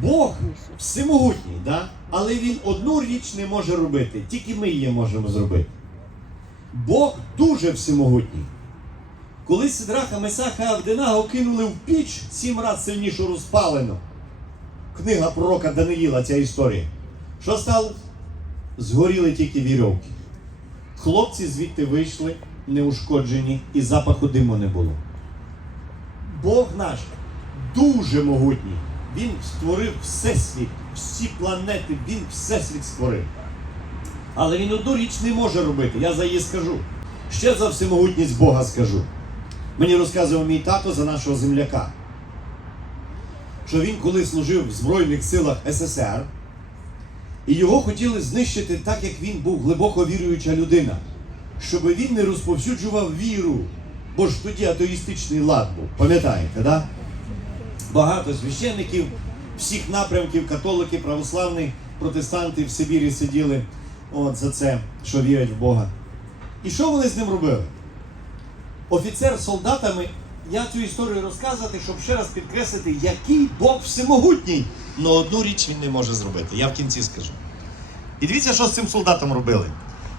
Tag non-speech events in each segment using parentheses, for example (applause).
Бог всемогутній, да? але він одну річ не може робити, тільки ми її можемо зробити. Бог дуже всемогутній. Коли Сидраха, Месаха Авденаго кинули в піч сім разів сильнішу розпалену. Книга пророка Даниїла, ця історія. Що стало? Згоріли тільки вірьовки. Хлопці звідти вийшли неушкоджені і запаху диму не було. Бог наш дуже могутній. Він створив всесвіт, всі планети, він всесвіт створив. Але він одну річ не може робити, я за її скажу. Ще за всемогутність Бога скажу. Мені розказував мій тато за нашого земляка, що він коли служив в Збройних силах СССР, і його хотіли знищити так, як він був глибоко віруюча людина, щоб він не розповсюджував віру, бо ж тоді атеїстичний лад був, пам'ятаєте, да? Багато священників всіх напрямків, католики, православні, протестанти в Сибірі сиділи от за це, що вірять в Бога. І що вони з ним робили? Офіцер з солдатами, я цю історію розказувати, щоб ще раз підкреслити, який Бог всемогутній. Но одну річ він не може зробити. Я в кінці скажу. І дивіться, що з цим солдатом робили.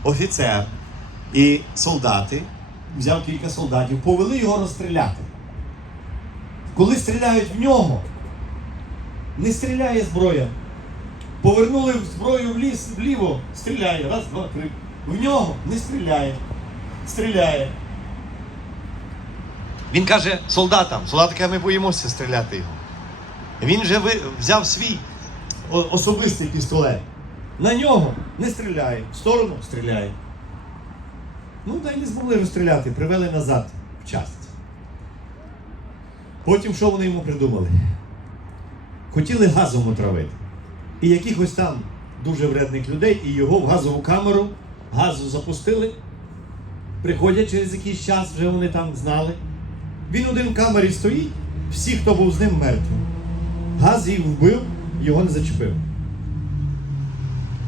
Офіцер і солдати, взяв кілька солдатів, повели його розстріляти. Коли стріляють в нього, не стріляє зброя. Повернули зброю в ліс, вліво, стріляє. Раз, два, три. В нього не стріляє. Стріляє. Він каже солдатам, солдати каже, ми боїмося стріляти його. Він ви- взяв свій особистий пістолет. На нього не стріляє, в сторону стріляє. Ну, та й не змогли розстріляти, привели назад в часть. Потім що вони йому придумали? Хотіли газом отравити. І якихось там дуже вредних людей, і його в газову камеру газу запустили. Приходять через якийсь час, вже вони там знали. Він один в камері стоїть, всі, хто був з ним, мертві. Газ їх вбив, його не зачепив.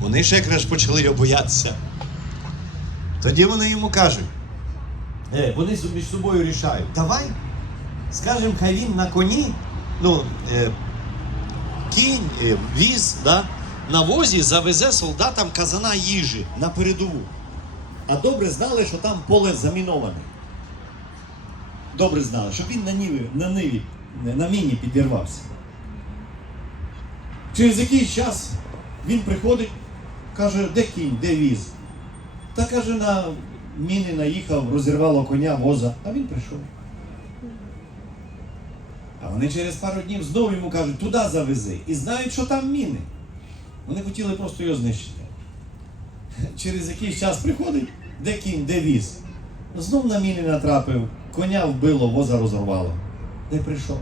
Вони ще якраз почали його боятися. Тоді вони йому кажуть. Е, вони між собою рішають. Давай, скажемо, хай він на коні, ну, е, кінь, е, віз, да, на возі завезе солдатам казана їжі на передову. А добре знали, що там поле заміноване. Добре знали, щоб він на ниві, на ниві, на міні підірвався. Через якийсь час він приходить, каже, де кінь, де віз? Та каже, на міни наїхав, розірвало коня, воза, а він прийшов. А вони через пару днів знову йому кажуть, туди завези. І знають, що там міни. Вони хотіли просто його знищити. Через якийсь час приходить, де кінь, де віз. Знов на міни натрапив, коня вбило, воза розорвало. Не прийшов.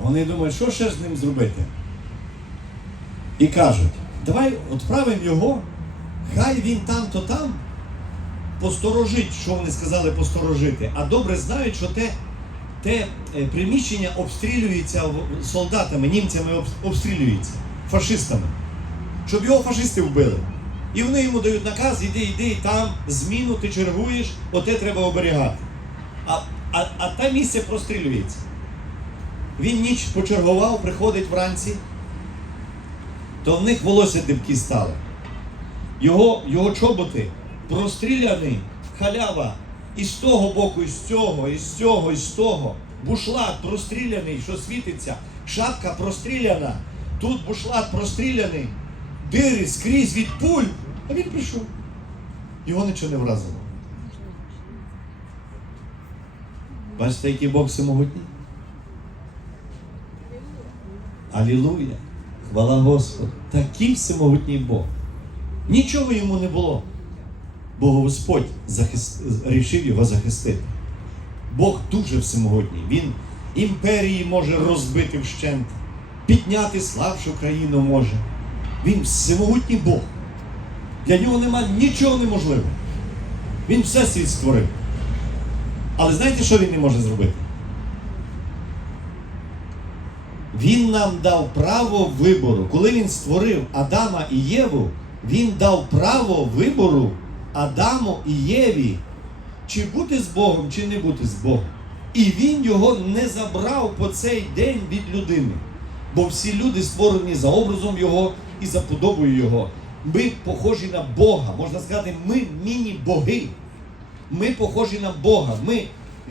Вони думають, що ще з ним зробити? І кажуть, давай відправимо його, хай він там, то там посторожить, що вони сказали посторожити, а добре знають, що те, те е, приміщення обстрілюється солдатами, німцями обс- обстрілюється, фашистами, щоб його фашисти вбили. І вони йому дають наказ, іди, іди, там зміну ти чергуєш, оте треба оберігати. А, а, а те місце прострілюється. Він ніч почергував, приходить вранці, то в них волосся дибки стали. Його, його чоботи простріляний, халява, і з того боку, і з цього, і з цього, і з того. Бушлат простріляний, що світиться, шапка простріляна, тут бушлат простріляний, дири скрізь від пуль, а він прийшов. Його нічого не вразило. Бачите, який Бог всемогутній? Алілуя! Хвала Господу! Такий всемогутній Бог. Нічого йому не було. Бо Господь захист... рішив його захистити. Бог дуже всемогутній. Він імперії може розбити вщент, підняти слабшу країну може. Він всемогутній Бог. Для нього нема нічого неможливого. Він все світ створив. Але знаєте, що він не може зробити? Він нам дав право вибору. Коли він створив Адама і Єву, він дав право вибору Адаму і Єві, чи бути з Богом, чи не бути з Богом. І він його не забрав по цей день від людини. Бо всі люди створені за образом Його і за подобою Його. Ми похожі на Бога. Можна сказати, ми міні-боги. Ми похожі на Бога. Ми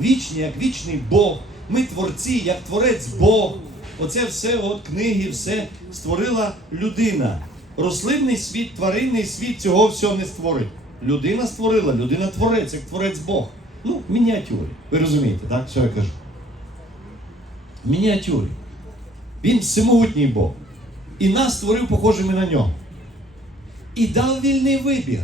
вічні, як вічний Бог. Ми творці, як творець Бог. Оце все, от книги, все створила людина. Рослинний світ, тваринний світ цього всього не створить. Людина створила, людина творець, як творець Бог. Ну, в мініатюрі. Ви розумієте, так? Що я кажу? В мініатюрі. Він всемогутній Бог. І нас створив похожими на нього. І дав вільний вибір.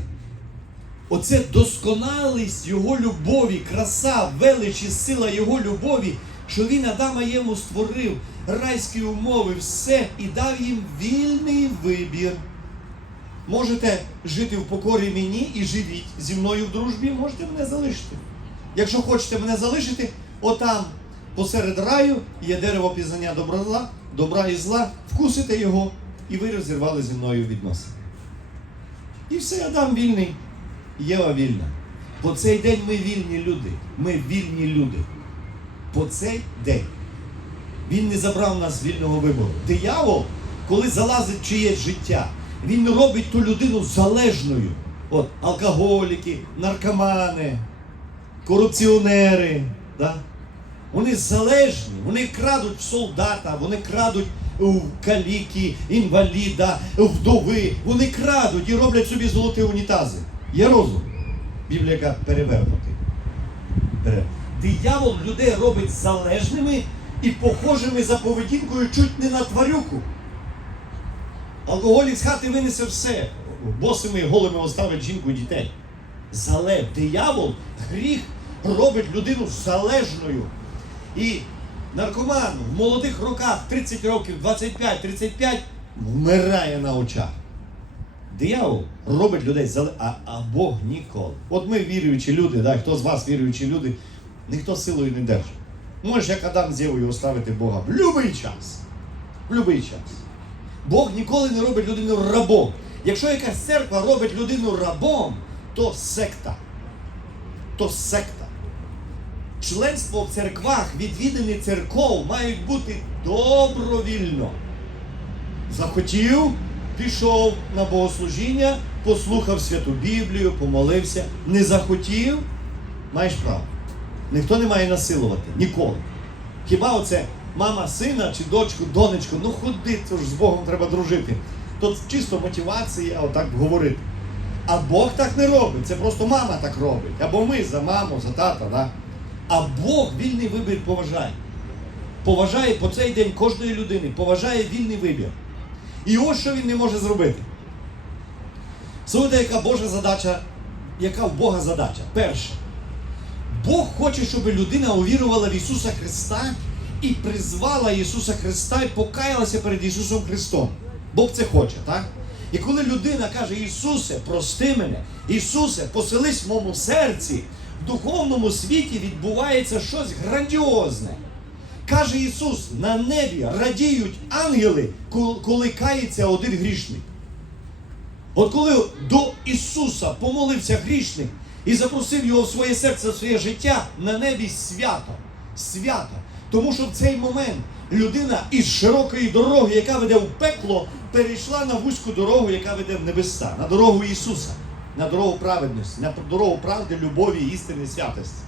Оце досконалість Його любові, краса, велич і сила Його любові, що Він Адама Єву створив райські умови, все і дав їм вільний вибір. Можете жити в покорі мені і живіть зі мною в дружбі, можете мене залишити. Якщо хочете мене залишити, отам посеред раю є дерево пізнання добра, зла, добра і зла, вкусите його, і ви розірвали зі мною відносини. І все, Адам вільний, Єва вільна. По цей день ми вільні люди. Ми вільні люди. По цей день. Він не забрав нас з вільного вибору. Диявол, коли залазить чиєсь життя, він робить ту людину залежною. От алкоголіки, наркомани, корупціонери. Да? Вони залежні, вони крадуть солдата, вони крадуть каліки, інваліда, вдови. Вони крадуть і роблять собі золоті унітази. Є розум. Біблія перевернути. Диявол людей робить залежними і похожими за поведінкою чуть не на тварюку. Алкоголік з хати винесе все. Босими голими оставить жінку і дітей. Залег. Диявол, гріх робить людину залежною. І наркоман в молодих роках, 30 років, 25-35, вмирає на очах. Диявол робить людей зале, а, а Бог ніколи. От ми віруючі люди, да, хто з вас віруючі люди, ніхто силою не держить. Можеш як Адам з Євою оставити Бога в будь-який час. В будь-який час. Бог ніколи не робить людину рабом. Якщо якась церква робить людину рабом, то секта. То секта. Членство в церквах, відвідини церков мають бути добровільно. Захотів, пішов на богослужіння, послухав святу Біблію, помолився. Не захотів, маєш право. Ніхто не має насилувати. Ніколи. Хіба оце мама сина чи дочку, донечку, ну ходи, то ж з Богом треба дружити. Тут чисто мотивація отак говорити. А Бог так не робить. Це просто мама так робить. Або ми за маму, за тата. Да? А Бог вільний вибір поважає. Поважає по цей день кожної людини, поважає вільний вибір. І ось що він не може зробити. Слухайте, яка Божа задача, яка в Бога задача? Перше. Бог хоче, щоб людина увірувала в Ісуса Христа і призвала Ісуса Христа і покаялася перед Ісусом Христом. Бог це хоче, так? І коли людина каже, Ісусе, прости мене, Ісусе, поселись в моєму серці, в духовному світі відбувається щось грандіозне. Каже Ісус, на небі радіють ангели, коли кається один грішник. От коли до Ісуса помолився грішник і запросив його в своє серце, в своє життя, на небі свято. Свято. Тому що в цей момент людина із широкої дороги, яка веде в пекло, перейшла на вузьку дорогу, яка веде в небеса, на дорогу Ісуса, на дорогу праведності, на дорогу правди, любові, істини, святості.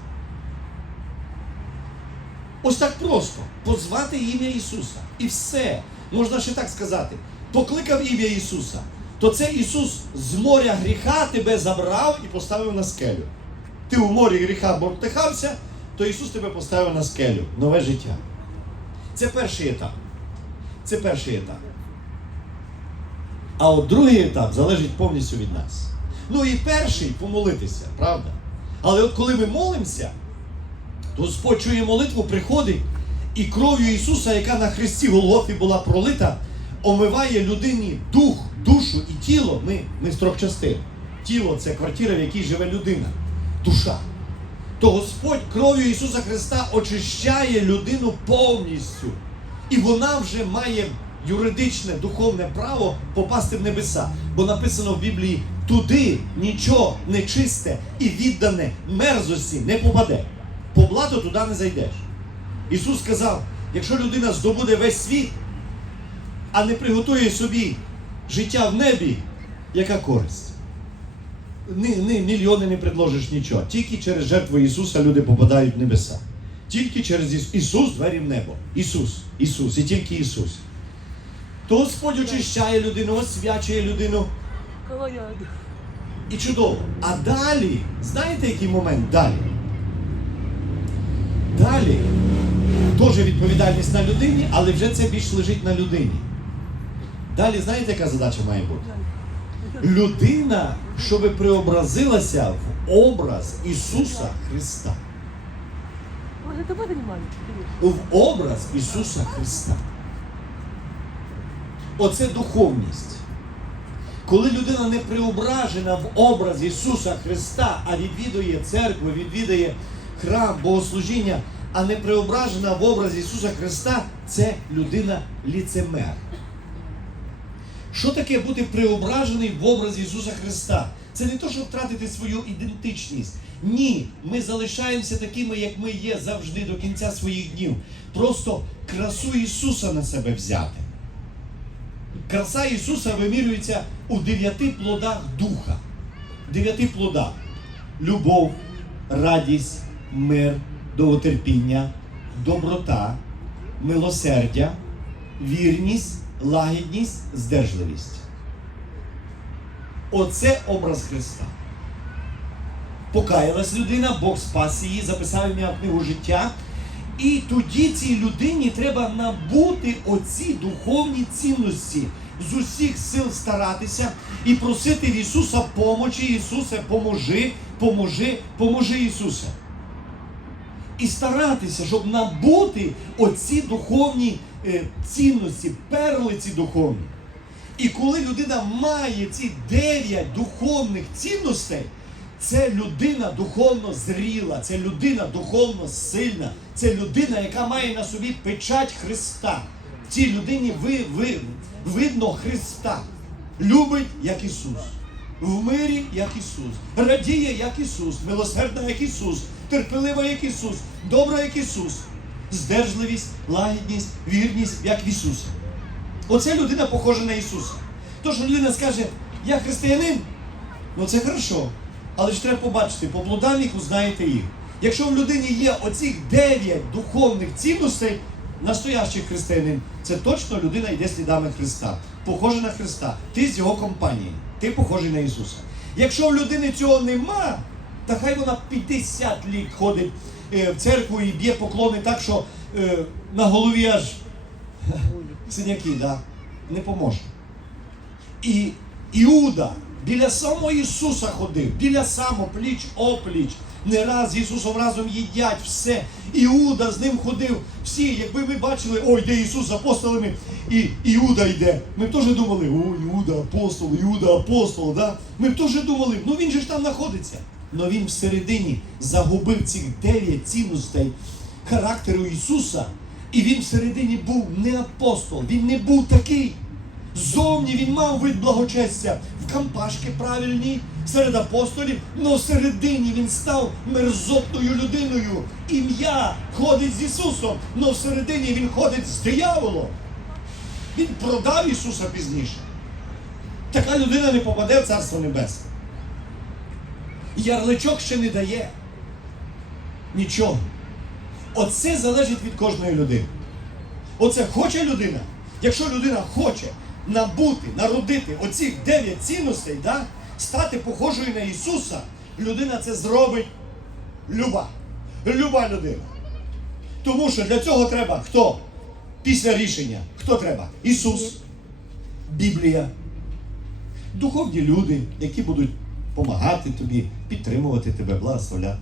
Ось так просто позвати ім'я Ісуса. І все. Можна ще так сказати. Покликав ім'я Ісуса, то це Ісус з моря гріха тебе забрав і поставив на скелю. Ти у морі гріха бортихався, то Ісус тебе поставив на скелю. Нове життя. Це перший етап. Це перший етап. А от другий етап залежить повністю від нас. Ну і перший помолитися, правда? Але от коли ми молимося, то Господь чує молитву, приходить і кров'ю Ісуса, яка на хресті Голгофі була пролита, омиває людині дух, душу і тіло. Ми, ми з трьох частин. Тіло це квартира, в якій живе людина, душа. То Господь кров'ю Ісуса Христа очищає людину повністю. І вона вже має юридичне, духовне право попасти в небеса. Бо написано в Біблії: туди нічого нечисте і віддане мерзості не попаде. По блату туди не зайдеш. Ісус сказав, якщо людина здобуде весь світ, а не приготує собі життя в небі, яка користь? Ні, ні, мільйони не предложиш нічого. Тільки через жертву Ісуса люди попадають в небеса. Тільки через Ісус. Ісус двері в небо. Ісус, Ісус, і тільки Ісус. То Господь очищає людину, освячує людину. І чудово. А далі, знаєте, який момент далі? Далі теж відповідальність на людині, але вже це більш лежить на людині. Далі, знаєте, яка задача має бути? Людина, щоб преобразилася в образ Ісуса Христа. В образ Ісуса Христа. Оце духовність. Коли людина не преображена в образ Ісуса Христа, а відвідує церкву, відвідує храм, богослужіння, а не преображена в образ Ісуса Христа, це людина ліцемер. Що таке бути преображений в образ Ісуса Христа? Це не то, щоб втратити свою ідентичність. Ні, ми залишаємося такими, як ми є завжди до кінця своїх днів. Просто красу Ісуса на себе взяти. Краса Ісуса вимірюється у дев'яти плодах Духа. Дев'яти плодах: любов, радість, мир, довготерпіння, доброта, милосердя, вірність, лагідність, здержливість. Оце образ Христа. Покаялась людина, Бог спас її, записав ім'я книгу життя. І тоді цій людині треба набути оці духовні цінності, з усіх сил старатися і просити в Ісуса помочі. Ісусе, поможи, поможи, поможи Ісусе. І старатися, щоб набути оці духовні цінності, перлиці духовні. І коли людина має ці дев'ять духовних цінностей, це людина духовно зріла, це людина духовно сильна, це людина, яка має на собі печать Христа. В цій людині ви, ви, видно Христа. Любить, як Ісус. В мирі, як Ісус, радіє, як Ісус, милосердна, як Ісус, терпелива, як Ісус, добра, як Ісус, здержливість, лагідність, вірність, як в Ісуса. Оце людина похожа на Ісуса. То, що людина скаже, я християнин, ну це хорошо. Але ж треба побачити, по плодам їх узнаєте їх. Якщо в людині є оцих дев'ять духовних цінностей, настоящий християнин, це точно людина йде слідами Христа. Похожа на Христа. Ти з його компанії. Ти похожий на Ісуса. Якщо в людини цього нема, та хай вона 50 літ ходить в церкву і б'є поклони так, що е, на голові аж (laughs) синяки, да? не поможе. І Іуда біля самого Ісуса ходив, біля самого пліч опліч. Не раз з Ісусом разом їдять все. Іуда з ним ходив. Всі, якби ми бачили, ой, йде Ісус з апостолами, і Іуда йде. Ми б теж думали, о, Іуда апостол, Іуда апостол. Да? Ми б теж думали, ну він же ж там знаходиться. Но він всередині загубив цих дев'ять цінностей характеру Ісуса. І він всередині був не апостол, він не був такий. Зовні він мав вид благочестя, в кампашки правильні, серед апостолів, але всередині він став мерзотною людиною. Ім'я ходить з Ісусом, але всередині він ходить з дияволом. Він продав Ісуса пізніше. Така людина не попаде в Царство Небесне. Ярличок ще не дає нічого. Оце залежить від кожної людини. Оце хоче людина. Якщо людина хоче набути, народити оцих дев'ять цінностей, да, стати похожою на Ісуса, людина це зробить люба. Люба людина. Тому що для цього треба хто? Після рішення. Хто треба? Ісус, Біблія, духовні люди, які будуть допомагати тобі, підтримувати тебе, благословляти.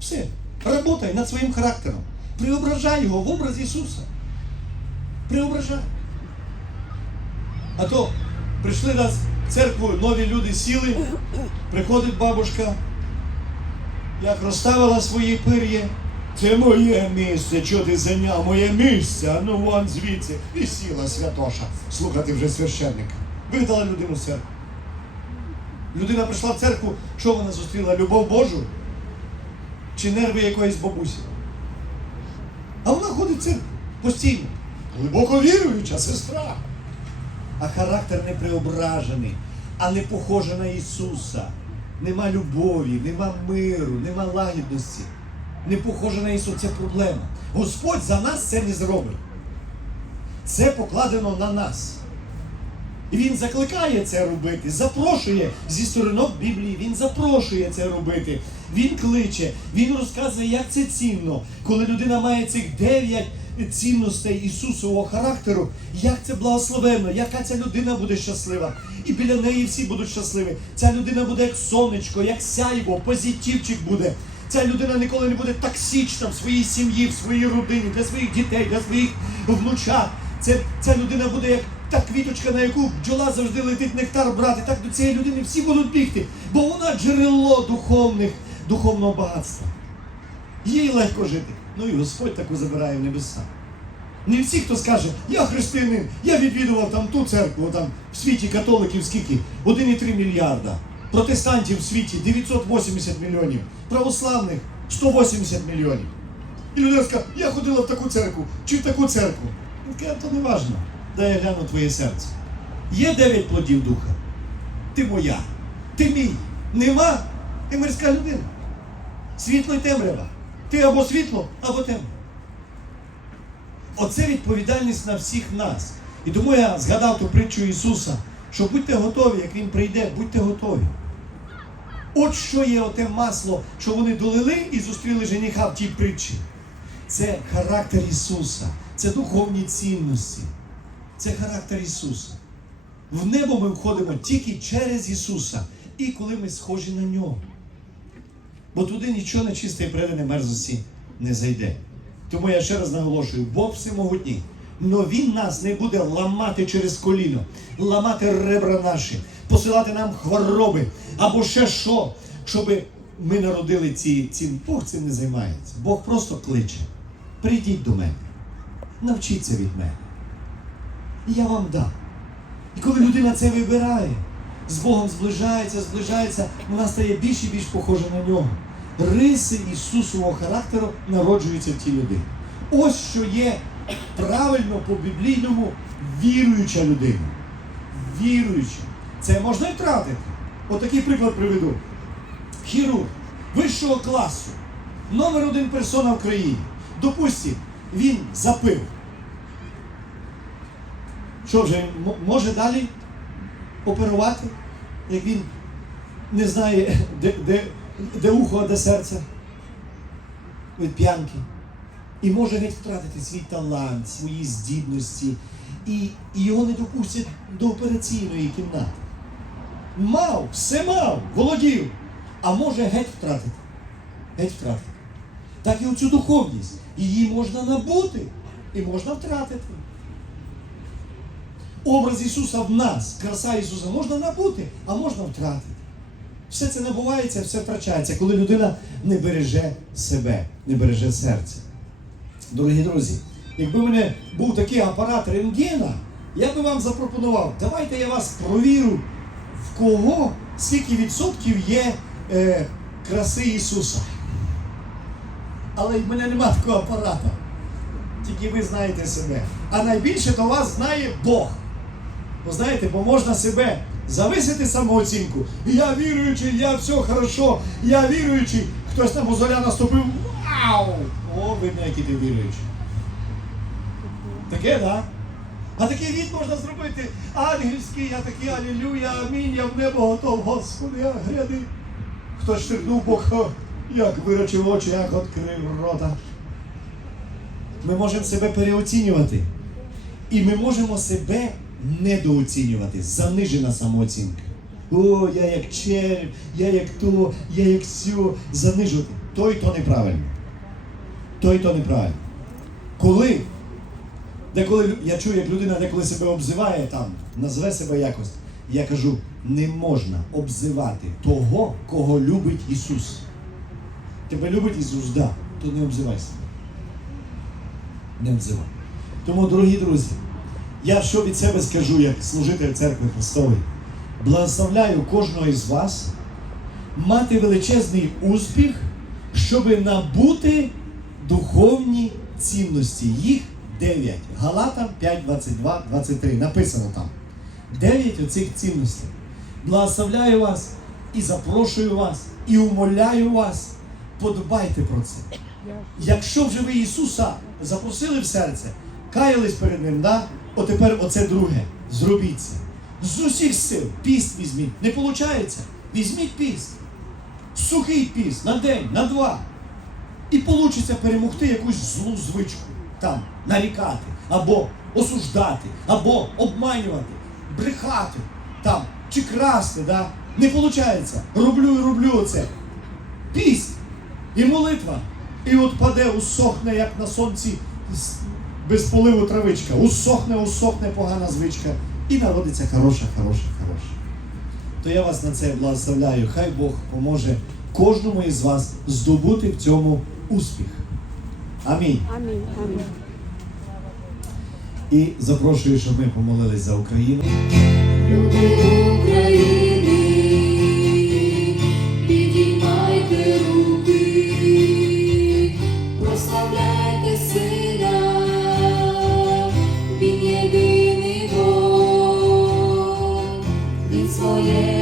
Все. Работай над своїм характером. Преображай його в образ Ісуса. Преображай. А то прийшли нас в церкву, нові люди сіли, приходить бабушка, як розставила свої пир'ї. Це моє місце, чого ти зайняв моє місце, ну вон звідси. І сіла святоша слухати вже священника. Видала людину церкву. Людина прийшла в церкву, що вона зустріла? Любов Божу. чи нерви якоїсь бабусі. А вона ходить в цирк постійно. Глибоко віруюча сестра. А характер не преображений, а не похожа на Ісуса. Нема любові, нема миру, нема лагідності. Не похожа на Ісуса. Це проблема. Господь за нас це не зробить. Це покладено на нас. Він закликає це робити, запрошує зі сторінок Біблії, він запрошує це робити. Він кличе, він розказує, як це цінно, коли людина має цих дев'ять цінностей Ісусового характеру, як це благословенно, яка ця людина буде щаслива. І біля неї всі будуть щасливі. Ця людина буде як сонечко, як сяйво, позитивчик буде. Ця людина ніколи не буде токсична в своїй сім'ї, в своїй родині, для своїх дітей, для своїх внучат. Це, ця людина буде як та квіточка, на яку бджола завжди летить нектар брати. Так до цієї людини всі будуть бігти, бо вона джерело духовних, духовного багатства. Їй легко жити. Ну і Господь таку забирає в небеса. Не всі, хто скаже, я християнин, я відвідував там ту церкву, там в світі католиків скільки? 1,3 мільярда. Протестантів в світі 980 мільйонів, православних 180 мільйонів. І людина скаже, я ходила в таку церкву чи в таку церкву. Каже, то не важно. Дай я гляну твоє серце. Є дев'ять плодів духа. Ти моя, ти мій. Нема. Ти мирська людина. Світло й темрява. Ти або світло, або темрява. Оце відповідальність на всіх нас. І тому я згадав ту притчу Ісуса, що будьте готові, як Він прийде, будьте готові. От що є оте масло, що вони долили і зустріли жениха в тій притчі. Це характер Ісуса, це духовні цінності, це характер Ісуса. В небо ми входимо тільки через Ісуса і коли ми схожі на нього. Бо туди нічого нечисте і приведене мерзості не зайде. Тому я ще раз наголошую, Бог всемогутній. Но Він нас не буде ламати через коліно, ламати ребра наші, посилати нам хвороби або ще що, щоб ми народили ці цим. Бог цим не займається. Бог просто кличе. Прийдіть до мене, навчіться від мене. І я вам дам. І коли людина це вибирає, з Богом зближається, зближається, вона стає більш і більш похожа на нього. Риси Ісусового характеру народжуються в тій людині. Ось що є правильно по-біблійному віруюча людина. Віруюча. Це можна і втратити. Отакий приклад приведу. Хірург вищого класу, номер один персона в країні. Допустим, він запив. Що вже, може далі оперувати, як він не знає, де, де, де ухо, а де серце від п'янки. І може геть втратити свій талант, свої здібності, і, і його не допустять до операційної кімнати. Мав, все мав, володів, а може геть втратити. Геть втратити. Так і оцю духовність. Її можна набути і можна втратити. Образ Ісуса в нас, краса Ісуса можна набути, а можна втратити. Все це набувається, все втрачається, коли людина не береже себе, не береже серце. Дорогі друзі, якби в мене був такий апарат рентгена, я би вам запропонував, давайте я вас провірю, в кого скільки відсотків є е, краси Ісуса. Але в мене немає такого апарата. Тільки ви знаєте себе. А найбільше то вас знає Бог. Ви знаєте, бо можна себе зависити самооцінку. Я віруючий, я все хорошо, я віруючий. Хтось там у золя наступив. Вау! О, видно, який ти віруючий. Таке, так? Да? А такий від можна зробити ангельський, я такий алілюя, амінь, я в небо готов, Господи, я гряди. Хтось штирнув Бог, як вирочив очі, як відкрив рота. Ми можемо себе переоцінювати. І ми можемо себе недооцінювати, занижена самооцінка. О, я як червь, я як то, я як сьо, занижувати. То й то неправильно. То й то неправильно. Коли, деколи я чую, як людина деколи себе обзиває там, назве себе якось, я кажу, не можна обзивати того, кого любить Ісус. Тебе любить Ісус, да, то не обзивай себе. Не обзивай. Тому, дорогі друзі, я що від себе скажу, як служитель церкви Христової, благословляю кожного із вас мати величезний успіх щоб набути духовні цінності. Їх 9. Галатам 5, 22, 23. Написано там. 9 оцих цінностей. Благословляю вас і запрошую вас, і умоляю вас. Подбайте про це. Якщо вже ви Ісуса запросили в серце, каялись перед Ним, да? От тепер оце друге. Зробіть це. З усіх сил піст візьміть. Не виходить? Візьміть піст. Сухий піст на день, на два. І вийде перемогти якусь злу звичку. Там, нарікати, або осуждати, або обманювати, брехати, там, чи красти, да? Не виходить. Роблю і роблю оце. Піст і молитва. І от паде, усохне, як на сонці без поливу травичка. Усохне, усохне погана звичка. І народиться хороша, хороша, хороша. То я вас на це благословляю. Хай Бог поможе кожному із вас здобути в цьому успіх. Амінь. Амінь. Амінь. І запрошую, щоб ми помолились за Україну. yeah.